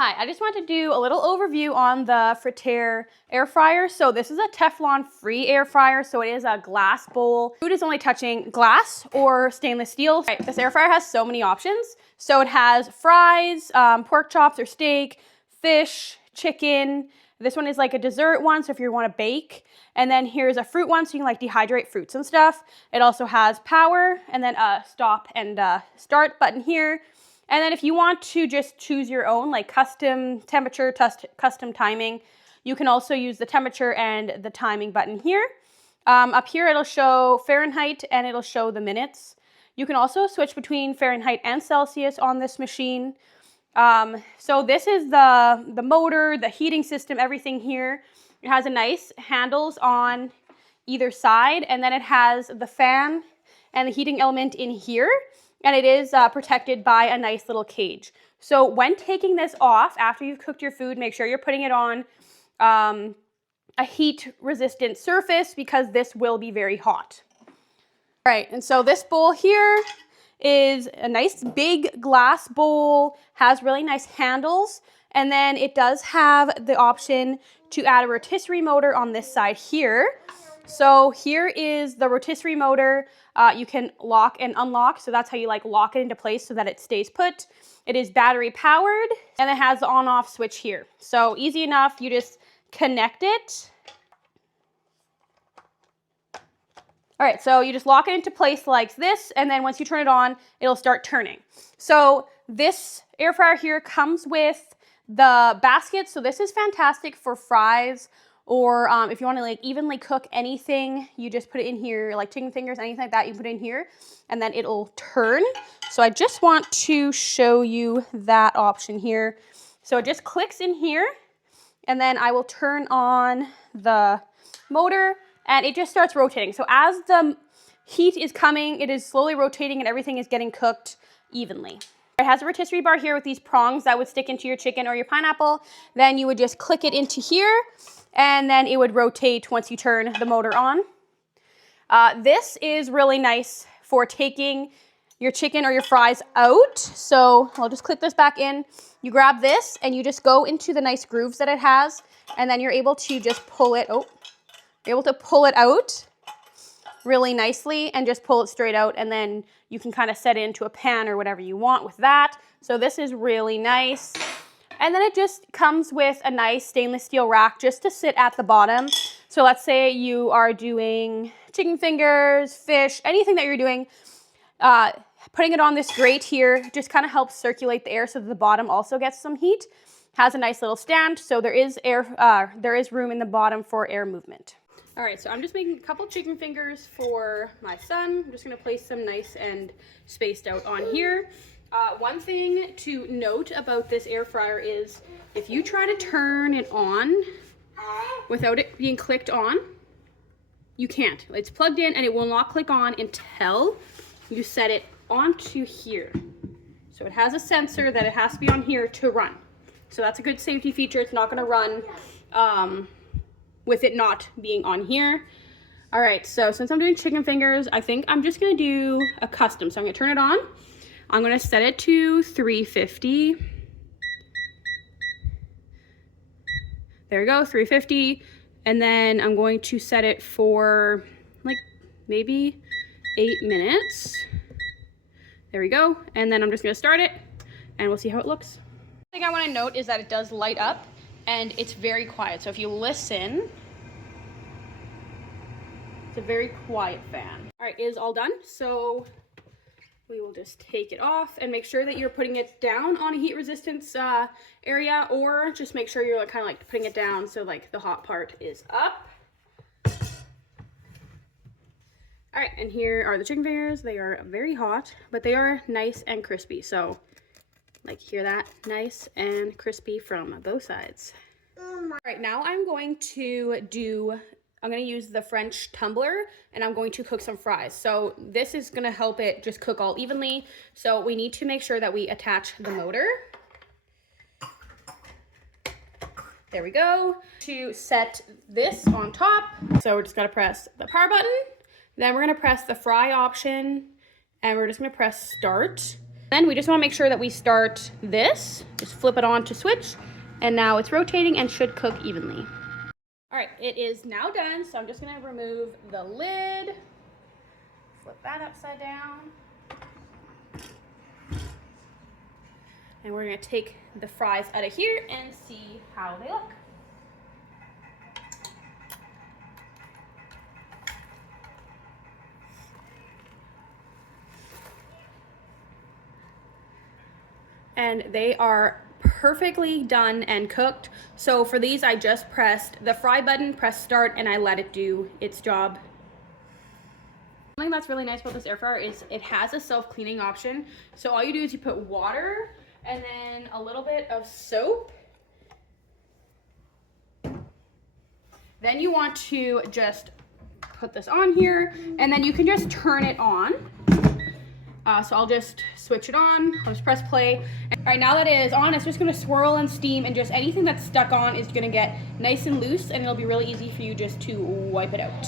Hi, I just want to do a little overview on the Fritaire air fryer. So this is a Teflon free air fryer, so it is a glass bowl. Food is only touching glass or stainless steel. Right, this air fryer has so many options. So it has fries, pork chops or steak, fish, chicken. This one is like a dessert one, so if you want to bake. And then here's a fruit one, so you can like dehydrate fruits and stuff. It also has power and then a stop and start button here. And then if you want to just choose your own, like custom temperature, custom timing, you can also use the temperature and the timing button here. Up here, it'll show Fahrenheit and it'll show the minutes. You can also switch between Fahrenheit and Celsius on this machine. So this is the motor, the heating system, everything here. It has a nice handles on either side, and then it has the fan and the heating element in here. And it is protected by a nice little cage. So when taking this off, after you've cooked your food, make sure you're putting it on a heat-resistant surface because this will be very hot. All right, and so this bowl here is a nice big glass bowl, has really nice handles, and then it does have the option to add a rotisserie motor on this side here. So here is the rotisserie motor. You can lock and unlock, so that's how you like lock it into place so that it stays put. It is battery powered, and it has the on-off switch here. So easy enough, you just connect it. All right, so you just lock it into place like this, and then once you turn it on, it'll start turning. So this air fryer here comes with the basket, so this is fantastic for fries, or if you want to like evenly cook anything, you just put it in here, like chicken fingers, anything like that, you put it in here, and then it'll turn. So I just want to show you that option here. So it just clicks in here, and then I will turn on the motor, and it just starts rotating. So as the heat is coming, it is slowly rotating, and everything is getting cooked evenly. It has a rotisserie bar here with these prongs that would stick into your chicken or your pineapple. Then you would just click it into here, and then it would rotate once you turn the motor on. This is really nice for taking your chicken or your fries out. So I'll just click this back in. You grab this and you just go into the nice grooves that it has, and then you're able to just pull it, you're able to pull it out really nicely and just pull it straight out, and then you can kind of set it into a pan or whatever you want with that. So this is really nice. And then it just comes with a nice stainless steel rack just to sit at the bottom. So let's say you are doing chicken fingers, fish, anything that you're doing, putting it on this grate here just kind of helps circulate the air so that the bottom also gets some heat. Has a nice little stand, so there is room in the bottom for air movement. All right, so I'm just making a couple chicken fingers for my son. I'm just gonna place them nice and spaced out on here. One thing to note about this air fryer is if you try to turn it on without it being clicked on, you can't. It's plugged in and it will not click on until you set it onto here. So it has a sensor that it has to be on here to run. So that's a good safety feature. It's not gonna run with it not being on here. All right, so since I'm doing chicken fingers, I think I'm just gonna do a custom. So I'm gonna turn it on. I'm gonna set it to 350. There we go, 350. And then I'm going to set it for like maybe 8 minutes. There we go. And then I'm just gonna start it and we'll see how it looks. The thing I wanna note is that it does light up and it's very quiet. So if you listen, it's a very quiet fan. All right, it is all done. So we will just take it off and make sure that you're putting it down on a heat resistance area, or just make sure you're kind of like putting it down so like the hot part is up. All right, and here are the chicken fingers. They are very hot, but they are nice and crispy. So like hear that? Nice and crispy from both sides. All right, now I'm going to use the French tumbler, and I'm going to cook some fries. So this is gonna help it just cook all evenly. So we need to make sure that we attach the motor. There we go. To set this on top, so we're just gonna press the power button, then we're gonna press the fry option, and we're just gonna press start. Then we just want to make sure that we start this, just flip it on to switch, and now it's rotating and should cook evenly. All right, it is now done, so I'm just gonna remove the lid, flip that upside down, and we're gonna take the fries out of here and see how they look. And they are perfectly done and cooked. So for these, I just pressed the fry button, press start, and I let it do its job. Something that's really nice about this air fryer is it has a self-cleaning option. So all you do is you put water and then a little bit of soap. Then you want to just put this on here, and then you can just turn it on. So I'll just switch it on, I'll just press play. All right, now that it is on, it's just gonna swirl and steam, and just anything that's stuck on is gonna get nice and loose, and it'll be really easy for you just to wipe it out.